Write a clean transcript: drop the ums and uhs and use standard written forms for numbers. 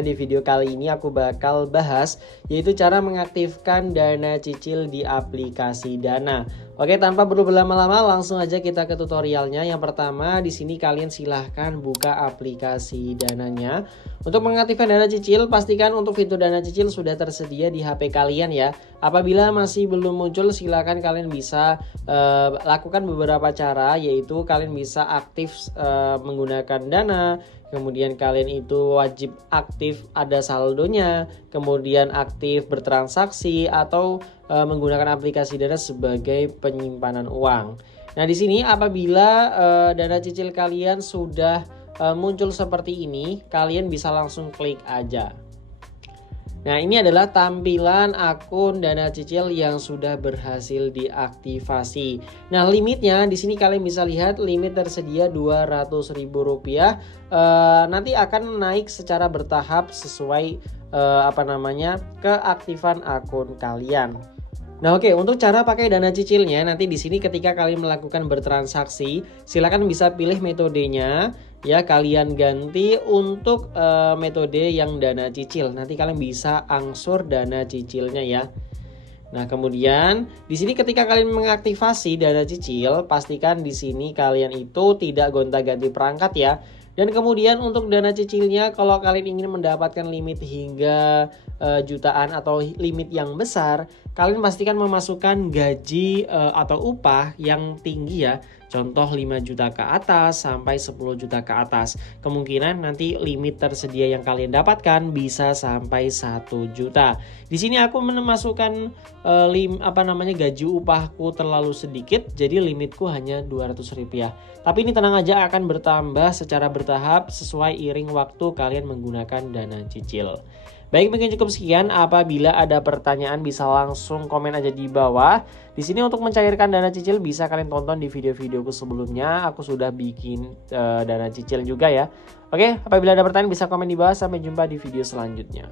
Di video kali ini aku bakal bahas yaitu cara mengaktifkan dana cicil di aplikasi Dana. Oke, tanpa perlu berlama-lama langsung aja kita ke tutorialnya. Yang pertama di sini kalian silahkan buka aplikasi Dananya. Untuk mengaktifkan dana cicil, pastikan untuk fitur dana cicil sudah tersedia di HP kalian ya. Apabila masih belum muncul, silahkan kalian bisa lakukan beberapa cara, yaitu kalian bisa aktif menggunakan Dana. Kemudian kalian itu wajib aktif ada saldonya, kemudian aktif bertransaksi atau menggunakan aplikasi Dana sebagai penyimpanan uang. Nah, di sini apabila dana cicil kalian sudah muncul seperti ini, kalian bisa langsung klik aja. Nah, ini adalah tampilan akun dana cicil yang sudah berhasil diaktifasi. Nah, limitnya di sini kalian bisa lihat limit tersedia Rp200.000. Nanti akan naik secara bertahap sesuai keaktifan akun kalian. Nah, oke, untuk cara pakai dana cicilnya nanti di sini ketika kalian melakukan bertransaksi, silakan bisa pilih metodenya ya, kalian ganti untuk metode yang dana cicil. Nanti kalian bisa angsur dana cicilnya ya. Nah, kemudian di sini ketika kalian mengaktifasi dana cicil, pastikan di sini kalian itu tidak gonta-ganti perangkat ya. Dan kemudian untuk dana cicilnya, kalau kalian ingin mendapatkan limit hingga jutaan atau limit yang besar, kalian pastikan memasukkan gaji atau upah yang tinggi ya. Contoh 5 juta ke atas sampai 10 juta ke atas. Kemungkinan nanti limit tersedia yang kalian dapatkan bisa sampai 1 juta. Di sini aku memasukkan gaji upahku terlalu sedikit, jadi limitku hanya Rp200. Tapi ini tenang aja, akan bertambah secara bertahap sesuai iring waktu kalian menggunakan dana cicil. Baik, mungkin cukup sekian. Apabila ada pertanyaan bisa langsung komen aja di bawah. Di sini untuk mencairkan dana cicil bisa kalian tonton di video-videoku sebelumnya. Aku sudah bikin dana cicil juga ya. Oke, apabila ada pertanyaan bisa komen di bawah. Sampai jumpa di video selanjutnya.